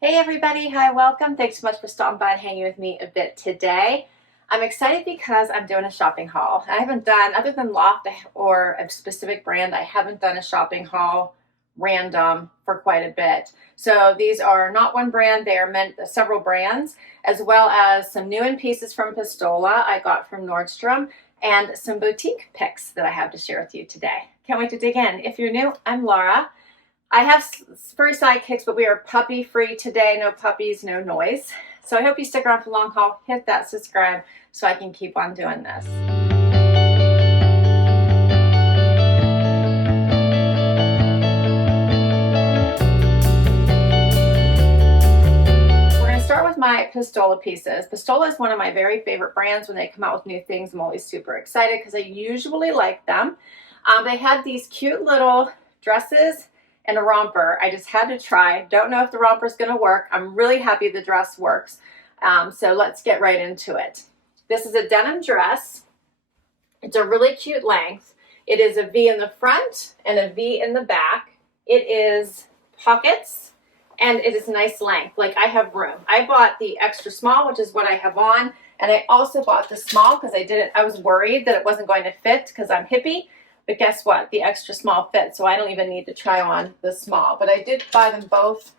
Hey everybody, hi, welcome. Thanks so much for stopping by and hanging with me a bit today. I'm excited because I'm doing a shopping haul. I haven't done, other than Loft or a specific brand, I haven't done a shopping haul random for quite a bit. So these are not one brand, they are meant several brands, as well as some new in pieces from Pistola I got from Nordstrom, and some boutique picks that I have to share with you today. Can't wait to dig in. If you're new, I'm Laura. I have furry sidekicks, but we are puppy free today. No puppies, no noise. So I hope you stick around for the long haul. Hit that subscribe so I can keep on doing this. We're going to start with my Pistola pieces. Pistola is one of my very favorite brands. When they come out with new things, I'm always super excited because I usually like them. They had these cute little dresses and a romper. I just had to try. Don't know if the romper is going to work. I'm really happy the dress works. So let's get right into it. This is a denim dress. It's a really cute length. It is a V in the front and a V in the back. It is pockets and it is nice length. Like, I have room. I bought the extra small, which is what I have on. And I also bought the small because I was worried that it wasn't going to fit because I'm hippie. But guess what? The extra small fits, so I don't even need to try on the small. But I did buy them both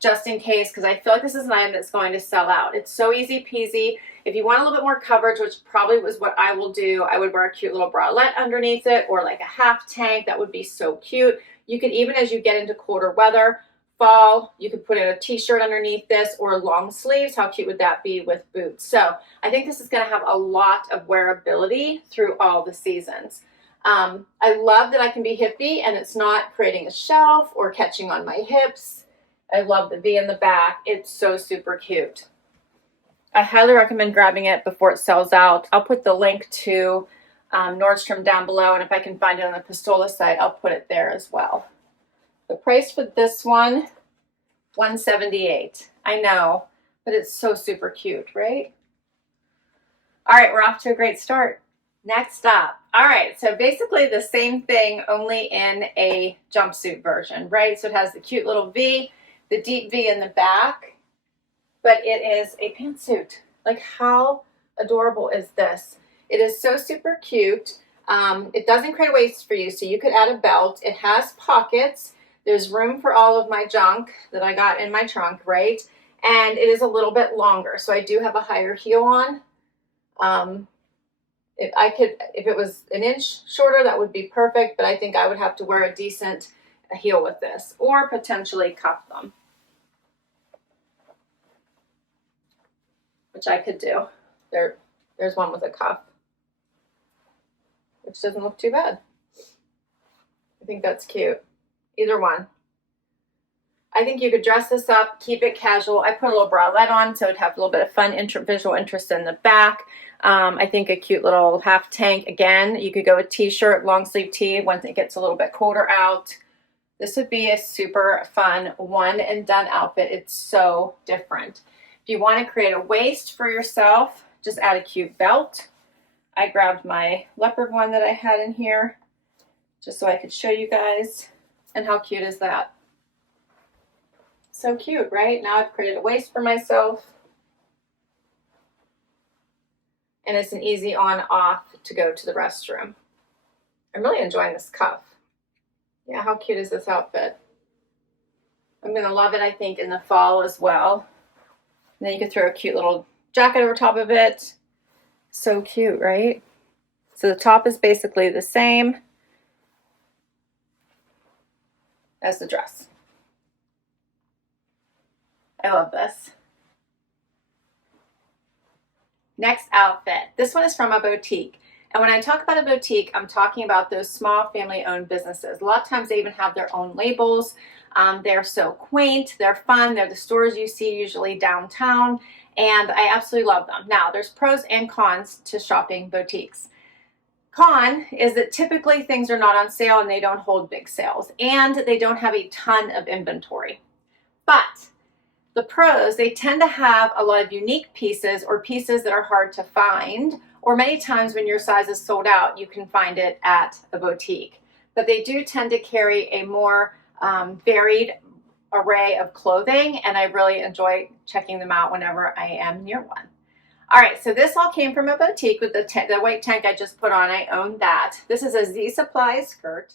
just in case because I feel like this is an item that's going to sell out. It's so easy peasy. If you want a little bit more coverage, which probably was what I will do, I would wear a cute little bralette underneath it or like a half tank. That would be so cute. You could, even as you get into colder weather, fall, you could put in a t-shirt underneath this or long sleeves. How cute would that be with boots? So I think this is going to have a lot of wearability through all the seasons. I love that I can be hippie and it's not creating a shelf or catching on my hips. I love the V in the back. It's so super cute. I highly recommend grabbing it before it sells out. I'll put the link to Nordstrom down below, and if I can find it on the Pistola site, I'll put it there as well. The price for this one, $178. I know, but it's so super cute, right? All right, we're off to a great start. Next up. All right, so basically the same thing, only in a jumpsuit version, right? So it has the cute little V, the deep V in the back, but it is a pantsuit. Like, how adorable is this? It is so super cute. It doesn't create a waist for you, so you could add a belt. It has pockets. There's room for all of my junk that I got in my trunk, right? And it is a little bit longer, so I do have a higher heel on. If it was an inch shorter, that would be perfect, but I think I would have to wear a decent heel with this, or potentially cuff them, which I could do. There's one with a cuff, which doesn't look too bad. I think that's cute. Either one. I think you could dress this up, keep it casual. I put a little bralette on, so it'd have a little bit of fun visual interest in the back. I think a cute little half tank. Again, you could go with t-shirt, long sleeve tee once it gets a little bit colder out. This would be a super fun one and done outfit. It's so different. If you want to create a waist for yourself, just add a cute belt. I grabbed my leopard one that I had in here just so I could show you guys. And how cute is that? So cute, right? Now I've created a waist for myself. And it's an easy on-off to go to the restroom. I'm really enjoying this cuff. Yeah, how cute is this outfit? I'm going to love it, I think, in the fall as well. And then you could throw a cute little jacket over top of it. So cute, right? So the top is basically the same as the dress. I love this. Next outfit. This one is from a boutique. And when I talk about a boutique, I'm talking about those small family-owned businesses. A lot of times they even have their own labels. They're so quaint, they're fun, they're the stores you see usually downtown, and I absolutely love them. Now, there's pros and cons to shopping boutiques. Con is that typically things are not on sale and they don't hold big sales, and they don't have a ton of inventory. But the pros, they tend to have a lot of unique pieces or pieces that are hard to find, or many times when your size is sold out, you can find it at a boutique. But they do tend to carry a more varied array of clothing, and I really enjoy checking them out whenever I am near one. All right, so this all came from a boutique with the white tank I just put on. I own that. This is a Z Supply skirt.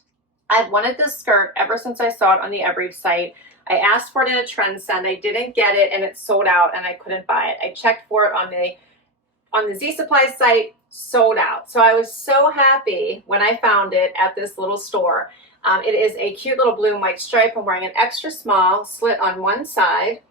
I've wanted this skirt ever since I saw it on the Every site. I asked for it in a trend send. I didn't get it, and it sold out, and I couldn't buy it. I checked for it on the Z Supply site, sold out. So I was so happy when I found it at this little store. It is a cute little blue and white stripe. I'm wearing an extra small slit on one side.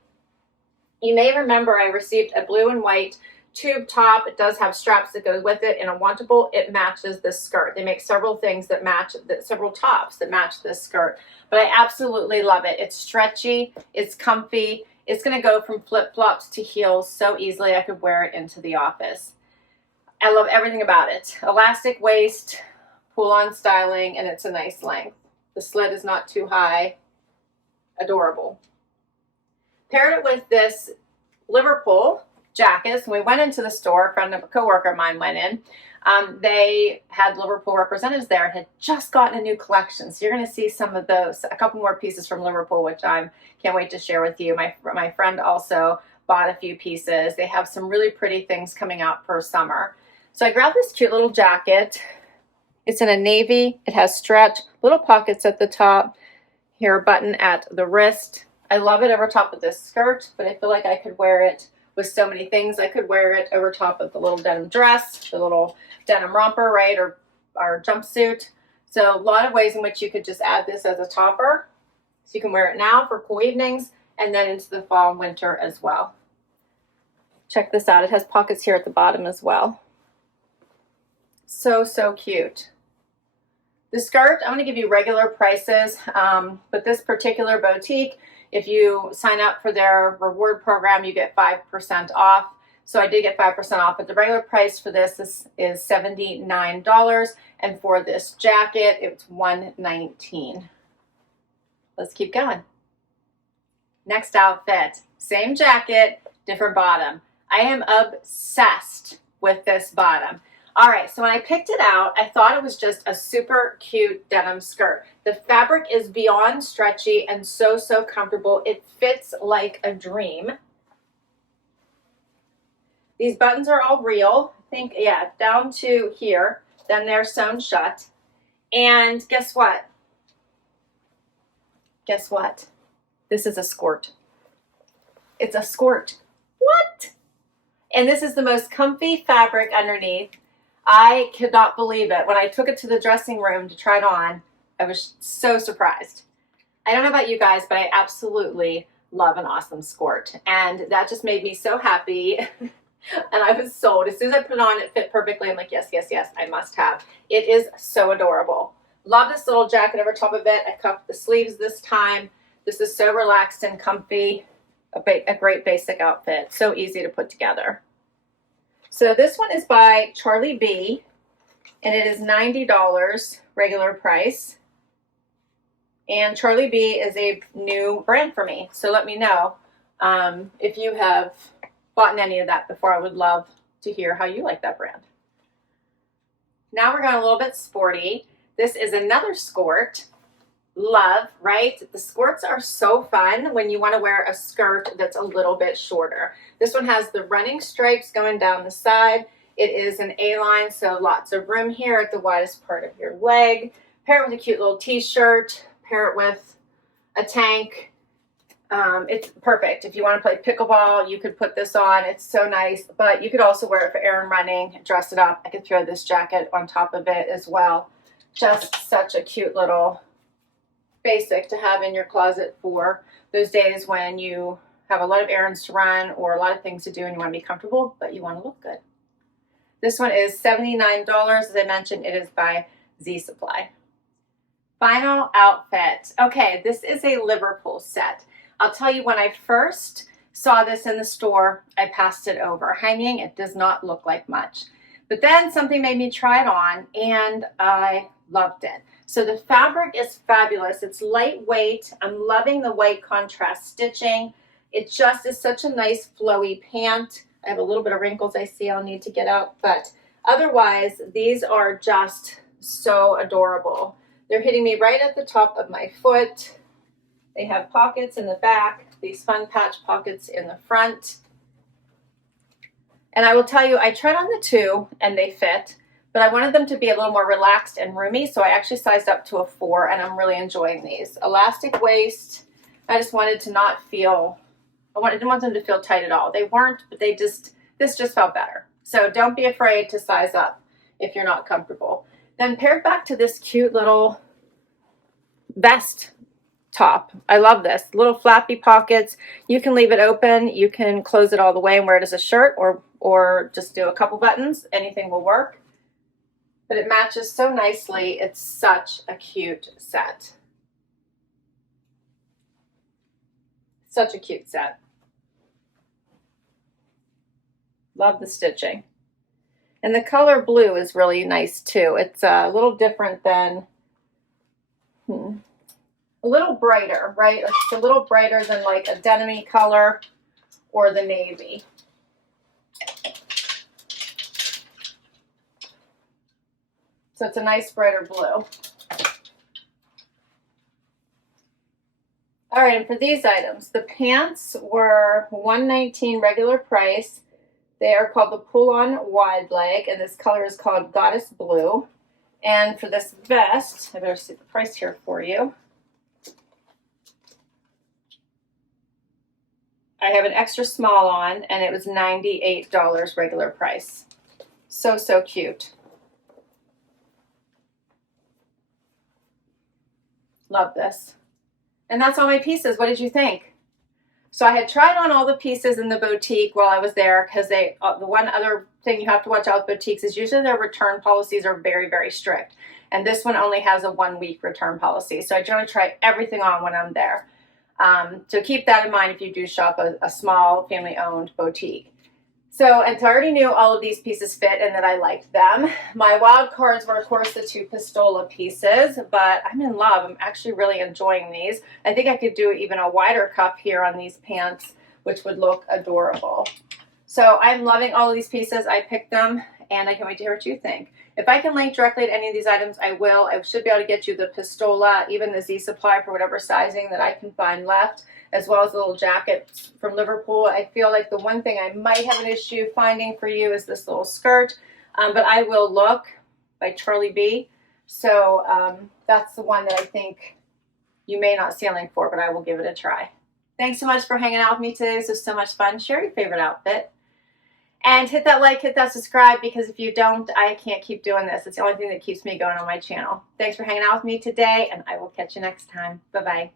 You may remember I received a blue and white tube top. It does have straps that go with it. In a Wantable, it matches this skirt. They make several things that match, several tops that match this skirt. But I absolutely love it. It's stretchy, it's comfy. It's going to go from flip-flops to heels so easily. I could wear it into the office. I love everything about it. Elastic waist, pull-on styling, and it's a nice length. The slit is not too high. Adorable. Paired it with this Liverpool jackets. When we went into the store, a friend of a coworker of mine went in. They had Liverpool representatives there and had just gotten a new collection. So you're going to see some of those, a couple more pieces from Liverpool, which I can't wait to share with you. My friend also bought a few pieces. They have some really pretty things coming out for summer. So I grabbed this cute little jacket. It's in a navy. It has stretch, little pockets at the top. Here, a button at the wrist. I love it over top of this skirt, but I feel like I could wear it with so many things. I could wear it over top of the little denim dress, the little denim romper, right, or jumpsuit. So a lot of ways in which you could just add this as a topper. So you can wear it now for cool evenings and then into the fall and winter as well. Check this out. It has pockets here at the bottom as well. So, so cute. The skirt, I'm going to give you regular prices, but this particular boutique, if you sign up for their reward program, you get 5% off. So I did get 5% off, but the regular price for this is $79. And for this jacket, it's $119. Let's keep going. Next outfit, same jacket, different bottom. I am obsessed with this bottom. All right, so when I picked it out, I thought it was just a super cute denim skirt. The fabric is beyond stretchy and so, so comfortable. It fits like a dream. These buttons are all real. I think, yeah, down to here. Then they're sewn shut. And guess what? Guess what? This is a skirt. It's a skirt. What? And this is the most comfy fabric underneath. I could not believe it. When I took it to the dressing room to try it on, I was so surprised. I don't know about you guys, but I absolutely love an awesome skirt. And that just made me so happy. And I was sold. As soon as I put it on, it fit perfectly. I'm like, yes, yes, yes, I must have. It is so adorable. Love this little jacket over top of it. I cuffed the sleeves this time. This is so relaxed and comfy. A great basic outfit. So easy to put together. So this one is by Charlie B, and it is $90 regular price. And Charlie B is a new brand for me, so let me know if you have bought any of that before. I would love to hear how you like that brand. Now we're going a little bit sporty. This is another skirt. Love, right? The skirts are so fun when you want to wear a skirt that's a little bit shorter. This one has the running stripes going down the side. It is an A-line, so lots of room here at the widest part of your leg. Pair it with a cute little t-shirt. Pair it with a tank. It's perfect. If you want to play pickleball, you could put this on. It's so nice, but you could also wear it for errand running, dress it up. I could throw this jacket on top of it as well. Just such a cute little basic to have in your closet for those days when you have a lot of errands to run or a lot of things to do and you want to be comfortable, but you want to look good. This one is $79. As I mentioned, it is by Z Supply. Final outfit. Okay, this is a Liverpool set. I'll tell you, when I first saw this in the store, I passed it over. Hanging, it does not look like much. But then something made me try it on and I loved it. So the fabric is fabulous. It's lightweight. I'm loving the white contrast stitching. It just is such a nice flowy pant. I have a little bit of wrinkles I see I'll need to get out, but otherwise these are just so adorable. They're hitting me right at the top of my foot. They have pockets in the back, these fun patch pockets in the front. And I will tell you, I tried on the 2 and they fit, but I wanted them to be a little more relaxed and roomy, so I actually sized up to a 4, and I'm really enjoying these. Elastic waist. I just wanted to not feel, didn't want them to feel tight at all. They weren't, but this just felt better. So don't be afraid to size up if you're not comfortable. Then paired back to this cute little vest top. I love this. Little flappy pockets. You can leave it open. You can close it all the way and wear it as a shirt, or just do a couple buttons. Anything will work. But it matches so nicely. It's such a cute set. Such a cute set. Love the stitching. And the color blue is really nice too. It's a little different than, a little brighter, right? It's a little brighter than like a denim-y color or the navy. So it's a nice brighter blue. All right, and for these items, the pants were $119 regular price. They are called the pull-on wide leg, and this color is called Goddess Blue. And for this vest, I better see the price here for you. I have an extra small on, and it was $98 regular price. So, so cute. Love this. And that's all my pieces. What did you think? So I had tried on all the pieces in the boutique while I was there, because the one other thing you have to watch out with boutiques is usually their return policies are very, very strict. And this one only has a 1-week return policy. So I generally try everything on when I'm there. So keep that in mind if you do shop a small family-owned boutique. So I already knew all of these pieces fit and that I liked them. My wild cards were, of course, the 2 Pistola pieces, but I'm in love. I'm actually really enjoying these. I think I could do even a wider cuff here on these pants, which would look adorable. So I'm loving all of these pieces. I picked them, and I can't wait to hear what you think. If I can link directly to any of these items, I will. I should be able to get you the Pistola, even the Z Supply for whatever sizing that I can find left, as well as the little jacket from Liverpool. I feel like the one thing I might have an issue finding for you is this little skirt, but I Will Look by Charlie B. So that's the one that I think you may not see a link for, but I will give it a try. Thanks so much for hanging out with me today. This was so much fun. Share your favorite outfit. And hit that like, hit that subscribe, because if you don't, I can't keep doing this. It's the only thing that keeps me going on my channel. Thanks for hanging out with me today, and I will catch you next time. Bye-bye.